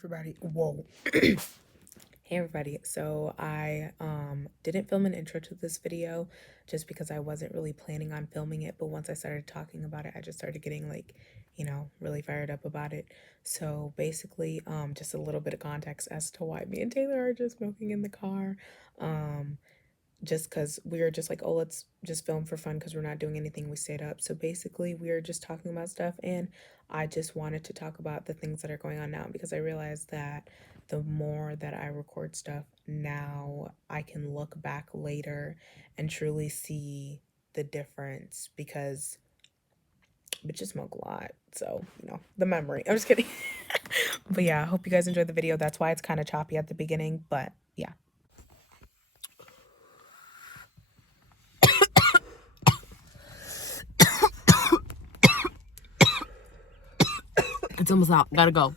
everybody. Whoa. Hey everybody. So I didn't film an intro to this video just because I wasn't really planning on filming it, but once I started talking about it, I just started getting like, really fired up about it. So basically, just a little bit of context as to why me and Taylor are just smoking in the car. Just because we were just like, oh, let's just film for fun because we're not doing anything. We stayed up. So basically, we were just talking about stuff, and I just wanted to talk about the things that are going on now because I realized that the more that I record stuff now, I can look back later and truly see the difference because bitches smoke a lot. So, the memory. I'm just kidding. But yeah, I hope you guys enjoyed the video. That's why it's kind of choppy at the beginning, but yeah. It's almost out. Gotta go.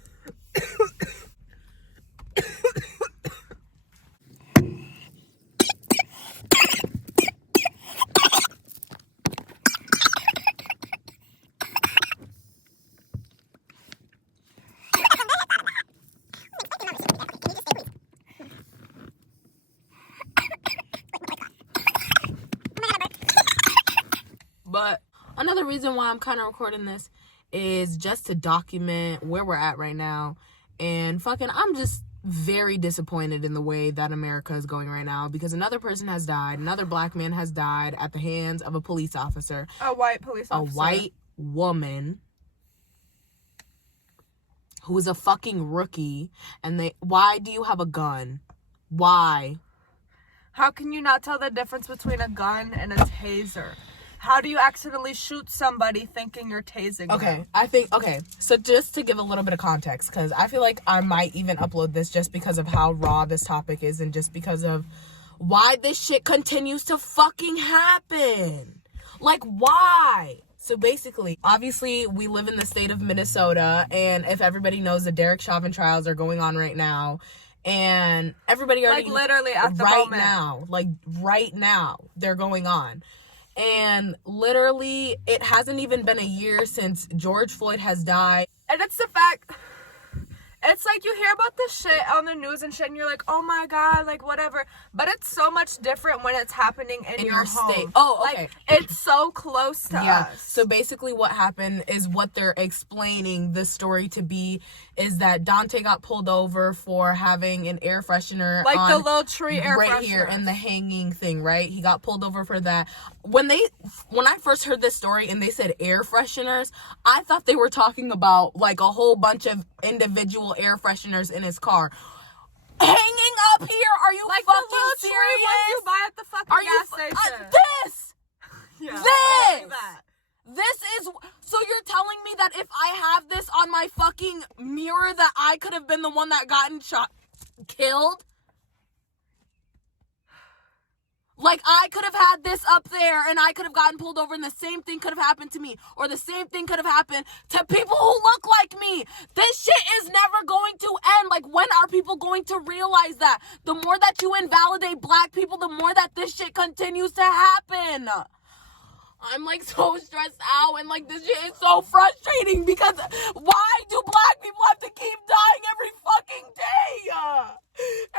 But another reason why I'm kind of recording this is just to document where we're at right now. And I'm just very disappointed in the way that America is going right now because another person has died. Another black man has died at the hands of a police officer. A white police officer. A white woman who is a fucking rookie. And why do you have a gun? Why? How can you not tell the difference between a gun and a taser? How do you accidentally shoot somebody thinking you're tasing them? So just to give a little bit of context, because I feel like I might even upload this just because of how raw this topic is and just because of why this shit continues to fucking happen. Like, why? So basically, obviously, we live in the state of Minnesota, and if everybody knows, the Derek Chauvin trials are going on right now, and everybody already... Like, literally at the moment. Right now, they're going on. And literally, it hasn't even been a year since George Floyd has died. And it's the fact, it's like you hear about this shit on the news and shit, and you're like, oh my God, like, whatever. But it's so much different when it's happening in your home. State. Oh, okay. Like, it's so close to us. So basically what happened is what they're explaining the story to be is that Daunte got pulled over for having an air freshener like on the little tree air right freshener. here in the hanging thing, right? He got pulled over for that. When I first heard this story and they said air fresheners, I thought they were talking about like a whole bunch of individual air fresheners in his car. Hanging up here? Are you like fucking the little serious? tree ones you buy at the fucking gas station. This! Yeah, this! like that. This is, so you're telling me that if I have this on my fucking mirror that I could have been the one that gotten killed? Like, I could have had this up there and I could have gotten pulled over and the same thing could have happened to me. Or the same thing could have happened to people who look like me. This shit is never going to end. Like, when are people going to realize that? The more that you invalidate black people, the more that this shit continues to happen. I'm like so stressed out and like this shit is so frustrating because why do black people have to keep dying every fucking day?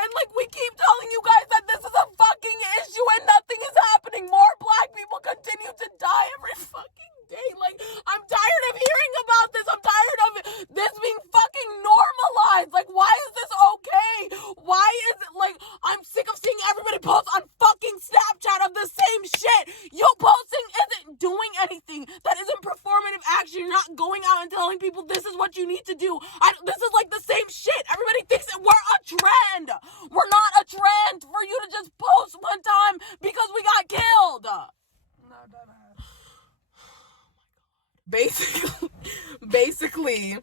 And like we keep telling you guys that this is a fucking issue and nothing is happening. More black people continue to die every fucking day. Like, I'm tired of hearing about this. I'm tired of this being fucking normalized. Like, why is this okay? Why is it like I'm sick of seeing everybody post on fucking Snapchat of the same shit. You posting isn't doing anything. That isn't performative action. You're not going out and telling people this is what you need to do. This is like the same shit. Everybody thinks that we're a trend. We're not a trend for you to just post one time because we got killed. No, don't. Basically,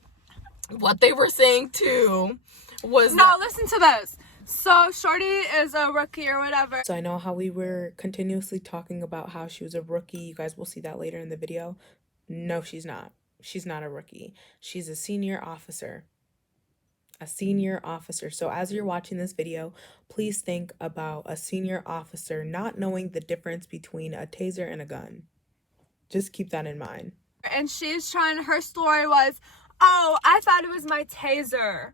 what they were saying too was listen to this. So Shorty is a rookie or whatever. So I know how we were continuously talking about how she was a rookie. You guys will see that later in the video. No, she's not. She's not a rookie. She's a senior officer. A senior officer. So as you're watching this video, please think about a senior officer not knowing the difference between a taser and a gun. Just keep that in mind. And her story was, oh, I thought it was my taser.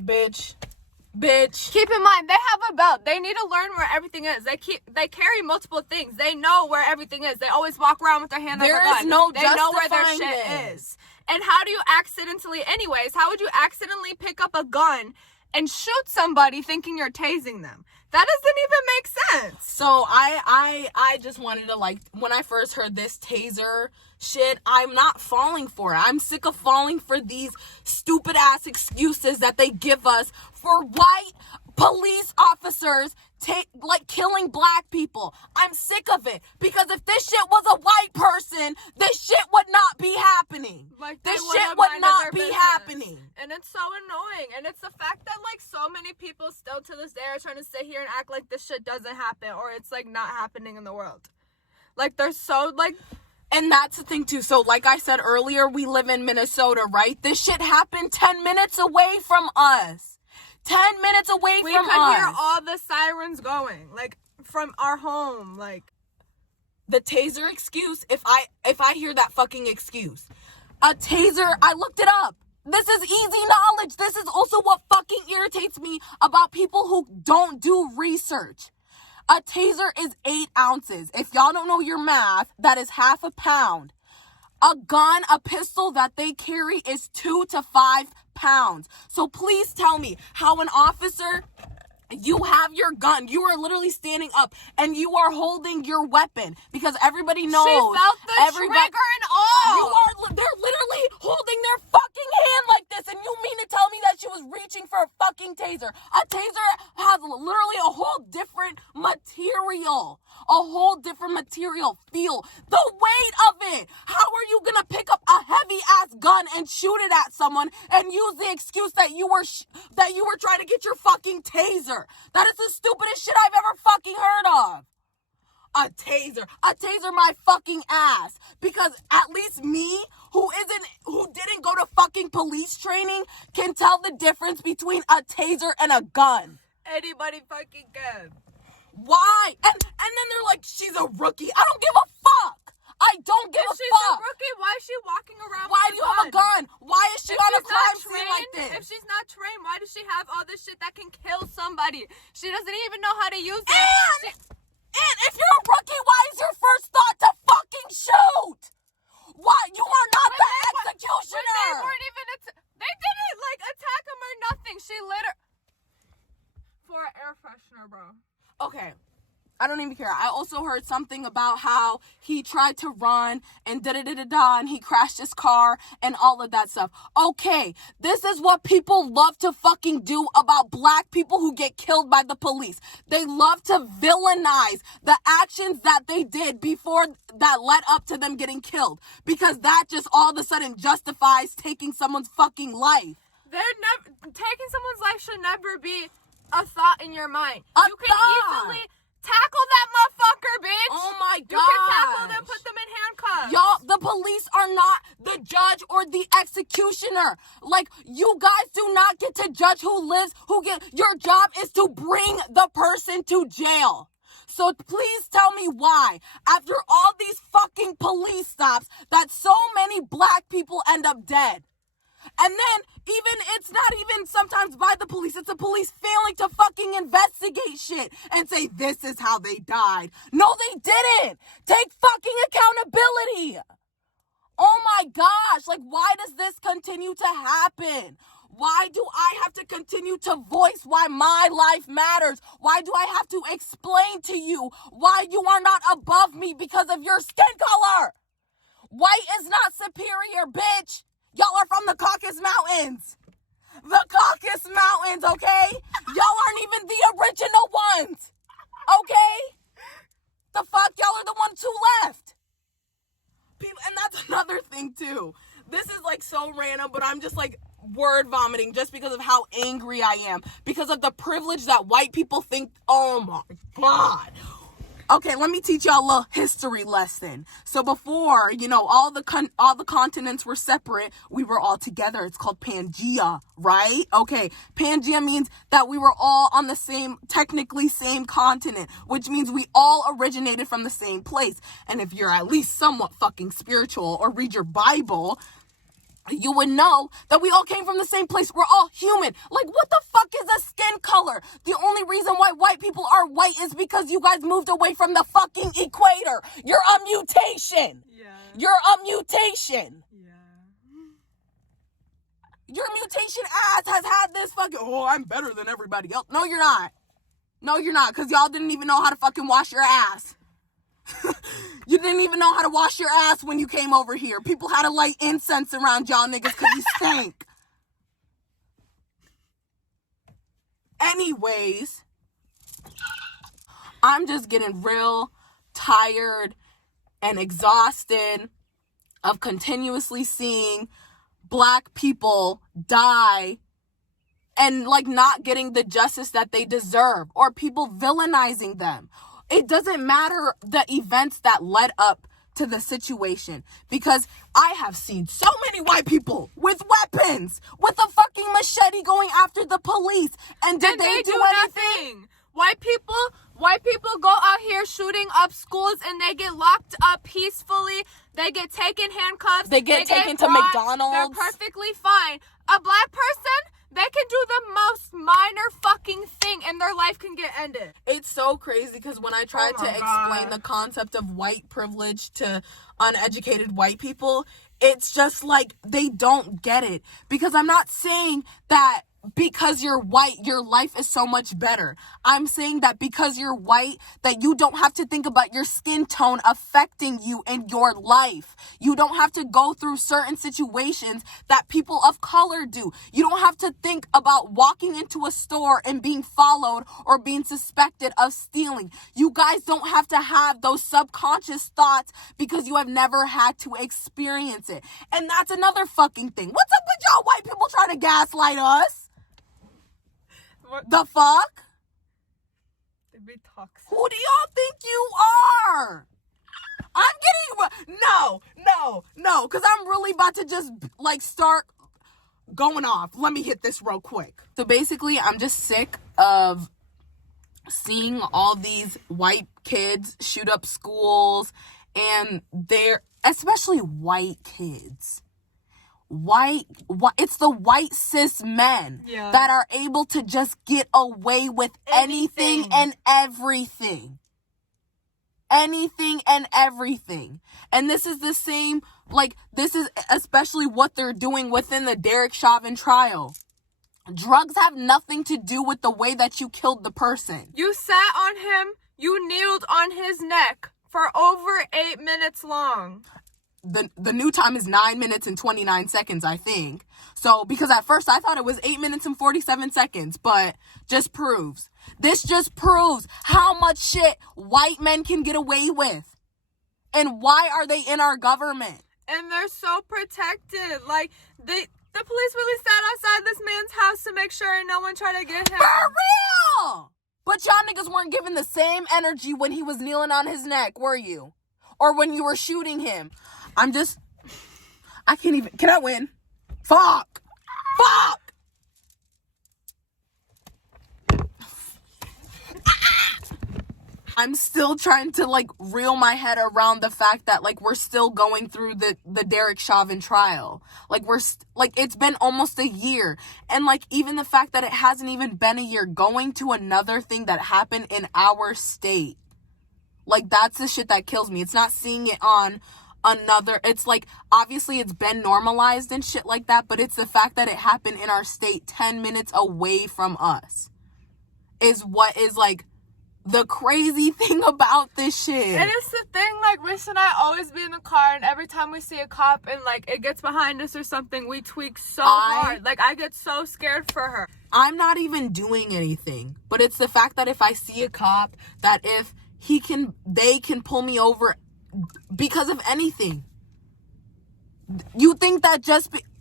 Bitch. Keep in mind, they have a belt. They need to learn where everything is. They carry multiple things. They know where everything is. They always walk around with their hand on their gun. There is no They know where their justifying shit this. is. And how do you anyways, how would you accidentally pick up a gun and shoot somebody thinking you're tasing them? That doesn't even make sense. So I just wanted to, like, when I first heard this taser shit, I'm not falling for it. I'm sick of falling for these stupid ass excuses that they give us for white police officers killing black people. I'm sick of it, because if this shit was a white person, this shit would not be happening. Like, this shit would not be happening. And it's so annoying. And it's the fact that, like, so many people still to this day are trying to sit here and act like this shit doesn't happen, or it's, like, not happening in the world. Like, they're so, like... And that's the thing, too. So, like I said earlier, we live in Minnesota, right? This shit happened 10 minutes away from us. 10 minutes away from us. We could hear all the sirens going, like, from our home, like... The taser excuse, if I hear that fucking excuse. A taser, I looked it up. This is easy knowledge. This is also what fucking irritates me about people who don't do research. A taser is 8 ounces. If y'all don't know your math, that is half a pound. A gun, a pistol that they carry is 2 to 5 pounds. So please tell me how an officer, you have your gun, you are literally standing up and you are holding your weapon, because everybody knows. She felt the trigger and all. They're literally holding their fucking hand like this, and you mean to tell me that she was reaching for a fucking taser? A taser has literally a whole different material. Feel the weight of it. How are you gonna pick up a heavy ass gun and shoot it at someone and use the excuse that you were trying to get your fucking taser? That is the stupidest shit I've ever fucking heard of. A taser my fucking ass. Because at least me, who didn't go to fucking police training, can tell the difference between a taser and a gun. Anybody fucking can. Why? And then they're like, she's a rookie. I don't give a fuck. I don't give a fuck. If she's a rookie, why is she walking around Why with do you have a gun? Why is she on a crime scene like this? If she's not trained, why does she have all this shit that can kill somebody? She doesn't even know how to use it. And if you're a rookie, why is your first thought to fucking shoot? Why? You are not the executioner. They didn't, like, attack him or nothing. She for an air freshener, bro. Okay, I don't even care. I also heard something about how he tried to run and da-da-da-da-da, and he crashed his car and all of that stuff. Okay, this is what people love to fucking do about black people who get killed by the police. They love to villainize the actions that they did before that led up to them getting killed, because that just all of a sudden justifies taking someone's fucking life. Taking someone's life should never be a thought in your mind. You can easily tackle that motherfucker, bitch. Oh my god. You can tackle them, put them in handcuffs. Y'all, the police are not the judge or the executioner. Like, you guys do not get to judge your job is to bring the person to jail. So please tell me why, after all these fucking police stops, that so many black people end up dead. And then, it's not even sometimes by the police. It's the police failing to fucking investigate shit and say, this is how they died. No, they didn't. Take fucking accountability. Oh my gosh. Like, why does this continue to happen? Why do I have to continue to voice why my life matters? Why do I have to explain to you why you are not above me because of your skin color? White is not superior, bitch. Y'all are from the Caucasus Mountains. The Caucasus Mountains, okay? Y'all aren't even the original ones. Okay? The fuck? Y'all are the ones who left. And that's another thing, too. This is, like, so random, but I'm just, like, word vomiting just because of how angry I am. Because of the privilege that white people think. Oh, my God. Okay, let me teach y'all a little history lesson. So before, all the continents were separate, we were all together. It's called Pangea, right? Okay, Pangea means that we were all on the technically same continent, which means we all originated from the same place. And if you're at least somewhat fucking spiritual or read your Bible, you would know that we all came from the same place. We're all human. Like, what the fuck is a skin color? The only reason why white people are white is because you guys moved away from the fucking equator. You're a mutation. Yeah. You're a mutation. Yeah. Your mutation ass has had this fucking, oh, I'm better than everybody else. No, you're not. No, you're not, because y'all didn't even know how to fucking wash your ass. You didn't even know how to wash your ass when you came over here. People had to light incense around y'all niggas because you stank. Anyways, I'm just getting real tired and exhausted of continuously seeing Black people die and like not getting the justice that they deserve, or people villainizing them. It doesn't matter the events that led up to the situation, because I have seen so many white people with weapons, with a fucking machete going after the police, and did they do anything? Nothing. White people go out here shooting up schools and they get locked up peacefully. They get taken handcuffs. They get taken to brought, McDonald's. They're perfectly fine. A Black person, they can do the most minor fucking thing and their life can get ended. It's so crazy because when I tried to explain the concept of white privilege to uneducated white people, it's just like they don't get it. Because I'm not saying that because you're white, your life is so much better. I'm saying that because you're white, that you don't have to think about your skin tone affecting you in your life. You don't have to go through certain situations that people of color do. You don't have to think about walking into a store and being followed or being suspected of stealing. You guys don't have to have those subconscious thoughts because you have never had to experience it. And that's another fucking thing. What's up with y'all white people trying to gaslight us? What The fuck? they be toxic. Who do y'all think you are? I'm getting, no, because I'm really about to just like start going off. Let me hit this real quick. So basically, I'm just sick of seeing all these white kids shoot up schools, and they're, especially white kids. It's the white cis men that are able to just get away with anything and everything. Anything and everything. And this is the same, like, this is especially what they're doing within the Derek Chauvin trial. Drugs have nothing to do with the way that you killed the person. You sat on him, you kneeled on his neck for over 8 minutes long. The new time is 9 minutes and 29 seconds, I think. So, because at first I thought it was 8 minutes and 47 seconds, but this just proves how much shit white men can get away with. And why are they in our government? And they're so protected. Like, the police really sat outside this man's house to make sure no one tried to get him. For real! But y'all niggas weren't given the same energy when he was kneeling on his neck, were you? Or when you were shooting him? I can't even, can I win? Fuck! I'm still trying to like reel my head around the fact that like we're still going through the Derek Chauvin trial. Like it's been almost a year. And like even the fact that it hasn't even been a year, going to another thing that happened in our state. Like that's the shit that kills me. It's not seeing it on another, it's like obviously it's been normalized and shit like that, but it's the fact that it happened in our state 10 minutes away from us is what is like the crazy thing about this shit. And it's the thing, like, Wish and I always be in the car, and every time we see a cop and like it gets behind us or something, we tweak so hard. Like, I get so scared for her. I'm not even doing anything, but it's the fact that if I see a cop, that if they can pull me over because of anything. You think that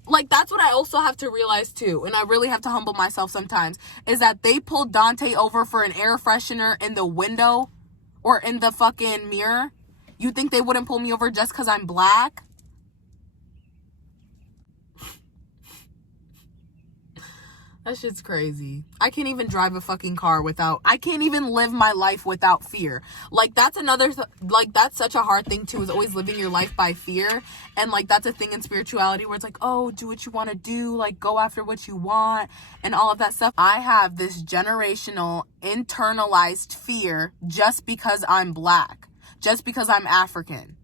like, that's what I also have to realize too, and I really have to humble myself sometimes, is that they pulled Daunte over for an air freshener in the window or in the fucking mirror. You think they wouldn't pull me over just because I'm Black? That shit's crazy. I can't even drive a fucking car without, I can't even live my life without fear. Like, that's that's such a hard thing too, is always living your life by fear. And like, that's a thing in spirituality where it's like, oh, do what you want to do, like go after what you want and all of that stuff. I have this generational internalized fear just because I'm Black, just because I'm African.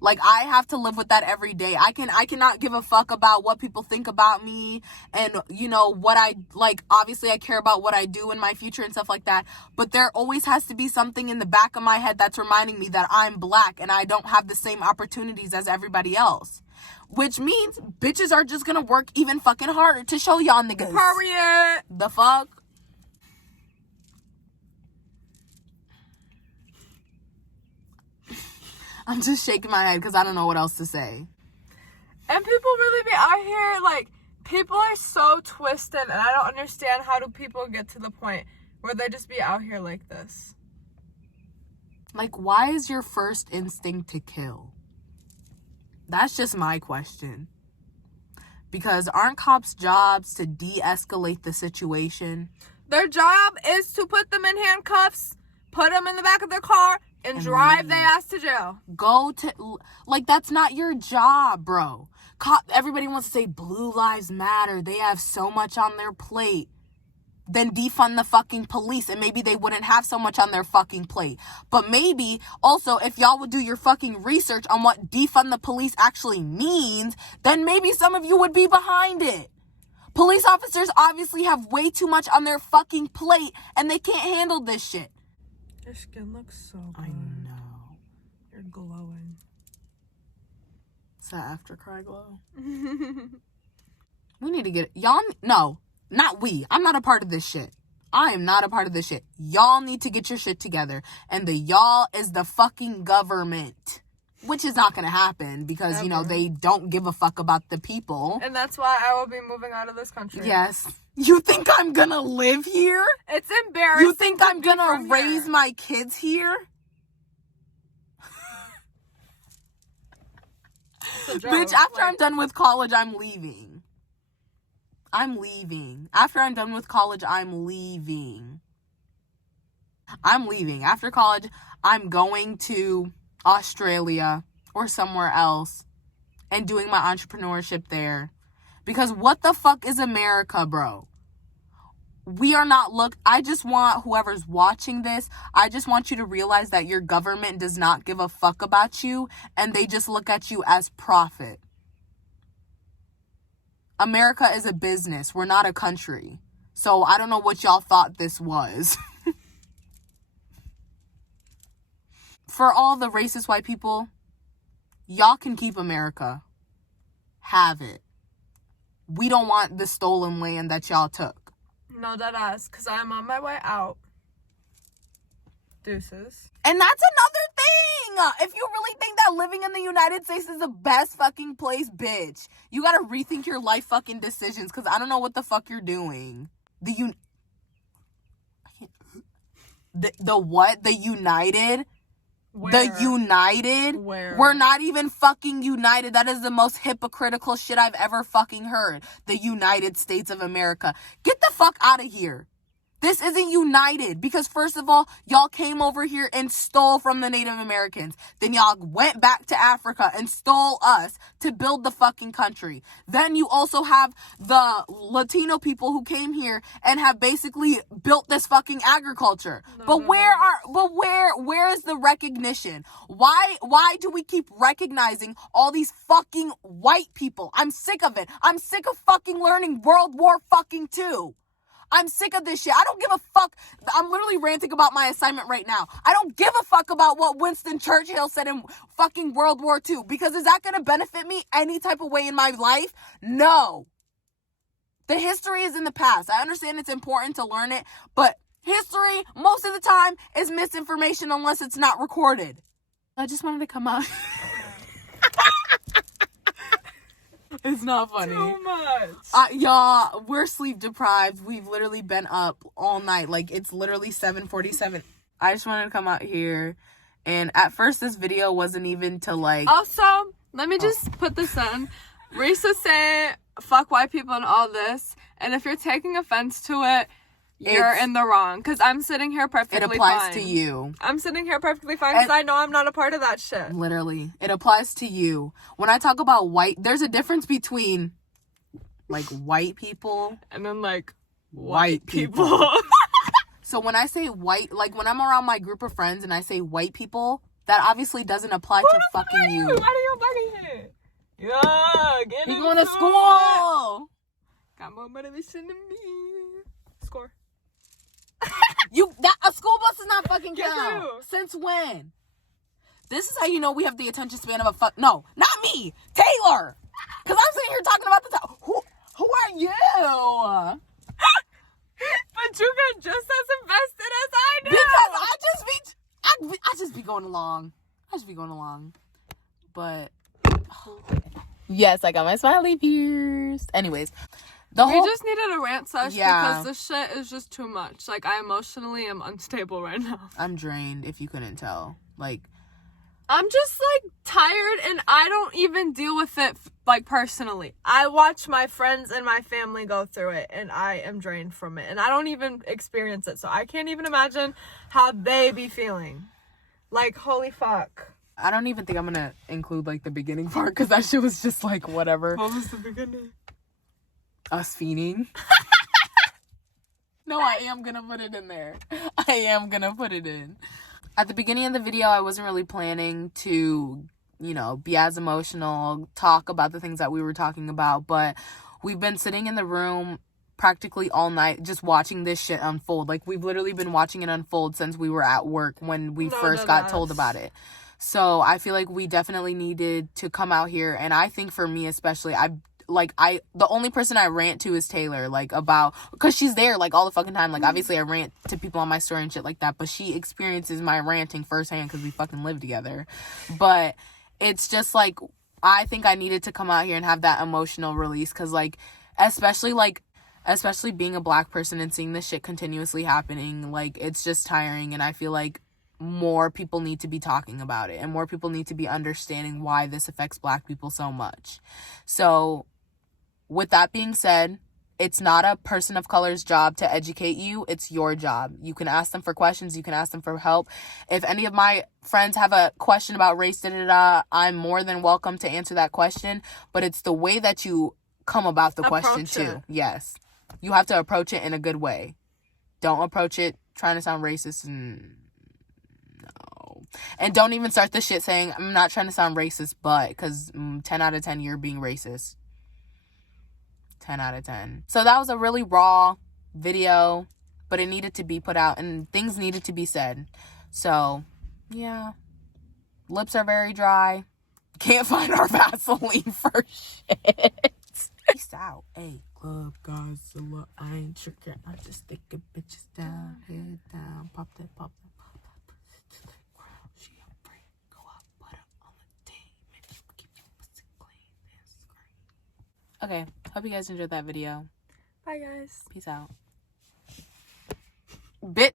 Like, I have to live with that every day. I cannot give a fuck about what people think about me and, you know, what I, like, obviously I care about what I do in my future and stuff like that. But there always has to be something in the back of my head that's reminding me that I'm Black and I don't have the same opportunities as everybody else. Which means bitches are just gonna work even fucking harder to show y'all niggas. Period. The fuck? I'm just shaking my head because I don't know what else to say. And people really be out here, like, people are so twisted, and I don't understand how do people get to the point where they just be out here like this. Like, why is your first instinct to kill? That's just my question. Because aren't cops' jobs to de-escalate the situation? Their job is to put them in handcuffs, put them in the back of their car, and drive their ass to jail. Go to, like, that's not your job, bro. Everybody wants to say Blue Lives Matter. They have so much on their plate. Then defund the fucking police and maybe they wouldn't have so much on their fucking plate. But maybe also if y'all would do your fucking research on what defund the police actually means, then maybe some of you would be behind it. Police officers obviously have way too much on their fucking plate and they can't handle this shit. Your skin looks so good. I know. You're glowing. Is that after cry glow? We need to get y'all. No, not we. I'm not a part of this shit. I am not a part of this shit. Y'all need to get your shit together. And the y'all is the fucking government. Which is not going to happen because, Ever. you know, they don't give a fuck about the people. And that's why I will be moving out of this country. Yes. You think I'm going to live here? It's embarrassing. You think I'm going to raise my kids here? Bitch, after I'm done with college, I'm leaving. I'm leaving. After I'm done with college, I'm leaving. I'm leaving. After college, I'm going to Australia or somewhere else and doing my entrepreneurship there. Because what the fuck is America, bro? We are not I just want whoever's watching this, I just want you to realize that your government does not give a fuck about you and they just look at you as profit. America is a business. We're not a country. So I don't know what y'all thought this was. For all the racist white people, y'all can keep America. Have it. We don't want the stolen land that y'all took. No, that ass, because I'm on my way out. Deuces. And that's another thing. If you really think that living in the United States is the best fucking place, bitch, you gotta rethink your life fucking decisions, because I don't know what the fuck you're doing. The what? The United? Where? The United? Where? We're not even fucking united. That is the most hypocritical shit I've ever fucking heard. The United States of America. Get the fuck out of here. This isn't united because first of all, y'all came over here and stole from the Native Americans. Then y'all went back to Africa and stole us to build the fucking country. Then you also have the Latino people who came here and have basically built this fucking agriculture. Where is the recognition? Why do we keep recognizing all these fucking white people? I'm sick of it. I'm sick of fucking learning World War fucking II. I'm sick of this shit. I don't give a fuck. I'm literally ranting about my assignment right now. I don't give a fuck about what Winston Churchill said in fucking World War II. Because is that going to benefit me any type of way in my life? No. The history is in the past. I understand it's important to learn it. But history, most of the time, is misinformation unless it's not recorded. I just wanted to come out. It's not funny. Too much. Y'all, we're sleep deprived. We've literally been up all night. Like, it's literally 7:47. I just wanted to come out here. And at first, this video wasn't even to, like... Also, let me just put this in. Risa say, fuck white people and all this. And if you're taking offense to it, you're in the wrong. Because I'm sitting here perfectly fine. It applies to you. I'm sitting here perfectly fine because I know I'm not a part of that shit. Literally. It applies to you. When I talk about white, there's a difference between, like, white people. And then, like, white people. So when I say white, like, when I'm around my group of friends and I say white people, that obviously doesn't apply to fucking you. Why do you fucking here? Yeah, get You're into going to school. Got more motivation than me. Score. A school bus does not fucking Yes, I count. do. Since when? This is how you know we have the attention span of a No, not me. Taylor. Because I'm sitting here talking about the Who are you? But you get just as invested as I do. Because I just be going along. But yes, I got my smiley pierced. Anyways, We just needed a rant session Yeah. because this shit is just too much. Like, I emotionally am unstable right now. I'm drained, if you couldn't tell. Like, I'm just, like, tired, and I don't even deal with it, like, personally. I watch my friends and my family go through it, and I am drained from it. And I don't even experience it, so I can't even imagine how they be feeling. Like, holy fuck. I don't even think I'm gonna include, like, the beginning part, because that shit was just, like, whatever. What was the beginning? Us fiending. No, I am gonna put it in there. I am gonna put it in. At the beginning of the video, I wasn't really planning to, be as emotional, talk about the things that we were talking about, but we've been sitting in the room practically all night just watching this shit unfold. Like, we've literally been watching it unfold since we were at work when we first got told about it. So I feel like we definitely needed to come out here, and I think for me especially, the only person I rant to is Taylor, like, about, because she's there, like, all the fucking time. Like, obviously I rant to people on my story and shit like that, but she experiences my ranting firsthand because we fucking live together. But it's just, like, I think I needed to come out here and have that emotional release, because, like, especially being a black person and seeing this shit continuously happening, like, it's just tiring, and I feel like more people need to be talking about it, and more people need to be understanding why this affects black people so much. So, with that being said, it's not a person of color's job to educate you. It's your job. You can ask them for questions. You can ask them for help. If any of my friends have a question about race, I'm more than welcome to answer that question. But it's the way that you come about the question, too. Yes. You have to approach it in a good way. Don't approach it trying to sound racist and... And don't even start the shit saying, I'm not trying to sound racist, but, because 10 out of 10, you're being racist. 10 out of 10. So that was a really raw video, but it needed to be put out, and things needed to be said. So, yeah. Lips are very dry. Can't find our Vaseline for shit. Peace out. Hey, club guys, so I ain't tricking. I just think of bitches down, head down, pop that, pop that. Okay, hope you guys enjoyed that video. Bye, guys. Peace out. Bitch.